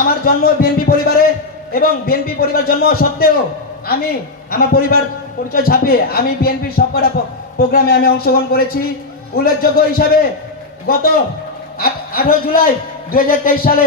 আমার জন্ম বিএনপি পরিবারে এবং বিএনপি পরিবার জন্ম সত্ত্বেও আমি আমার পরিবার পরিচয় ছাপিয়ে আমি বিএনপির সবকটা প্রোগ্রামে আমি অংশগ্রহণ করেছি। উল্লেখযোগ্য হিসাবে গত আঠারো জুলাই দু হাজার তেইশ সালে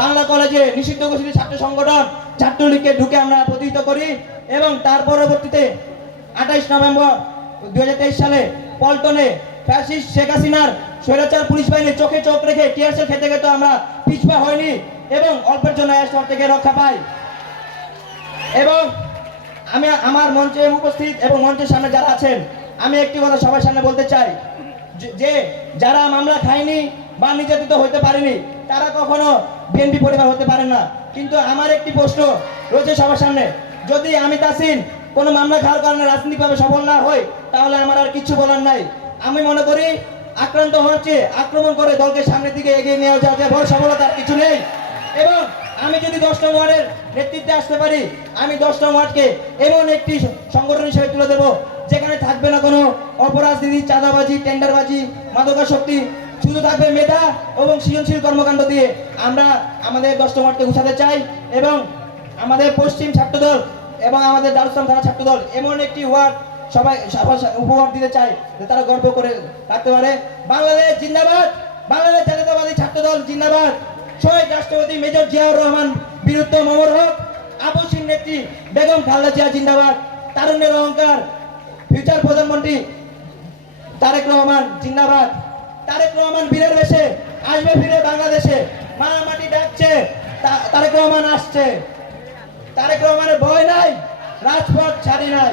বাংলা কলেজে নিষিদ্ধ ঘোষিত ছাত্র সংগঠন ছাত্রলীগকে ঢুকে আমরা প্রতিহিত করি এবং তার পরবর্তীতে আঠাইশ নভেম্বর দু হাজার তেইশ সালে পল্টনে ফ্যাসিস্ট শেখ হাসিনার স্বৈরাচার পুলিশ বাহিনীর চোখে চোখ রেখে টিয়ারসেল খেতে খেতে আমরা পিছপা হয়নি এবং অল্পের জন্য এসব থেকে রক্ষা পাই। এবং আমি আমার মঞ্চে উপস্থিত এবং মঞ্চের সামনে যারা আছেন, আমি একটি কথা সবার সামনে বলতে চাই। যে- যে যারা মামলা খায়নি বা নির্যাতিত হতে পারেনি, তারা কখনো বিএনপি পরিবার হতে পারে না। কিন্তু আমার একটি প্রশ্ন রয়েছে সবার সামনে। যদি আমি তাসিন কোনো মামলা খাওয়ার কারণে রাজনৈতিকভাবে সফল না হই, তাহলে আমার আর কিছু বলার নাই। আমি মনে করি আক্রান্ত হচ্ছে, আক্রমণ করে দলকে সামনের দিকে এগিয়ে নিয়ে যাওয়া যায় বড় সফলতা কিছু নেই। এবং আমি যদি দশ নং ওয়ার্ডের নেতৃত্বে আসতে পারি, আমি দশ নং ওয়ার্ডকে এমন একটি সংগঠন হিসেবে তুলে দেবো যেখানে থাকবে না কোনো অপরাজনীতি, চাঁদাবাজি, টেন্ডারবাজি, মাদকাসক্তি, শুধু থাকবে মেধা এবং সৃজনশীল কর্মকাণ্ড দিয়ে আমরা আমাদের দশ নং ওয়ার্ডকে গুছাতে চাই এবং আমাদের পশ্চিম ছাত্রদল এবং আমাদের দারুস্তাম থানা ছাত্রদল এমন একটি ওয়ার্ড সবাই উপহার দিতে চাই যে তারা গর্ব করে রাখতে পারে। বাংলাদেশ জিন্দাবাদ। বাংলাদেশ জাতীয়তাবাদী ছাত্রদল জিন্দাবাদ। শহীদ রাষ্ট্রপতি মেজর জিয়াউর রহমান বীরত্ব মমর হক আপসীন নেত্রী বেগম খালেদা জিয়া জিন্দাবাদ। তারুণ্যের অহংকার। ফিউচার প্রধানমন্ত্রী তারেক রহমান জিন্দাবাদ। তারেক রহমান বীরের বেশে, আসবে ফিরে বাংলাদেশে। মা মাটি ডাকছে তারেক রহমান আসছে। তারেক রহমানের ভয় নাই, রাজপথ ছাড়ি নাই।